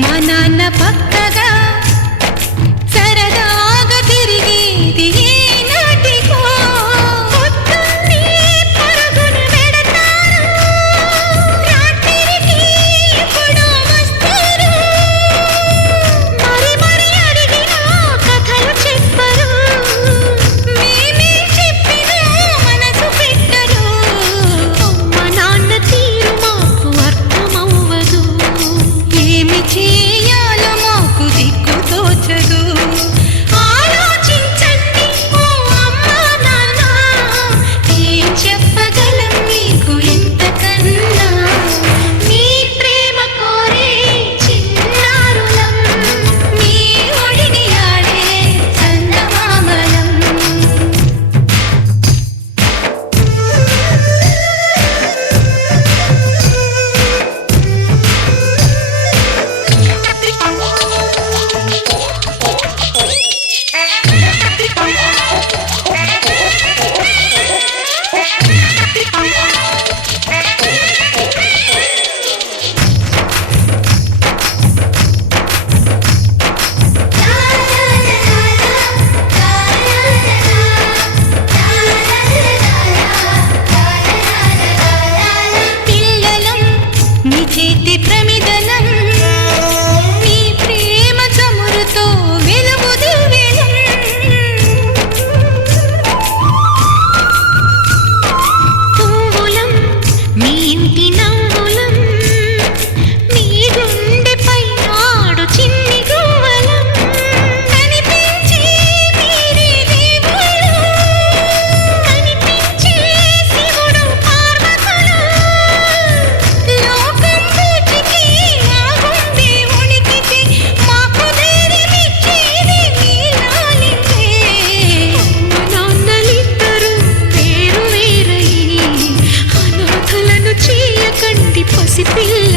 మా నాన్న పక్కగా సరదాగా తిరిగేది ఏనాటికో పొద్దున్నే పరుగున పెడతారు రాత్రికి ఎప్పుడో వస్తారు మరి మరి అడిగినా కథలు చెప్పరు మేమే చెప్పినా మనసు పెట్టరు అమ్మ నాన్న తీరు మాకు అర్థమవ్వదు ఏమి చేయాలో మాకు దిక్కు తోచదు ఆలోచించండి ఓ అమ్మ నాన్న ఏం చెప్పగలం మీకు ఇంతకన్నా మీ ప్రేమ కోరే చిన్నారులం మీ ఒడిని ఆడే చందమామలం పిల్లలం నీ చేతి ప్రమిదలం నీ ప్రేమ చమురుతో వెలుగు దివ్యలం పువ్వులం మీ ఇంటి నవ్వులం మీ గుండెపై నాడు చిన్ని గువ్వలం కనిపించే మీరే దేవుళ్ళు కనిపించే శివుడు పార్వతులు లోకం పూచికి మా గుండె ఉనికితే మాకు ధైర్యమిచ్చేది మీ లాలింగే అమ్మ నాన్నలిద్దరూ వేరు వేరై అనాథలను చేయకండి పసిపిల్ల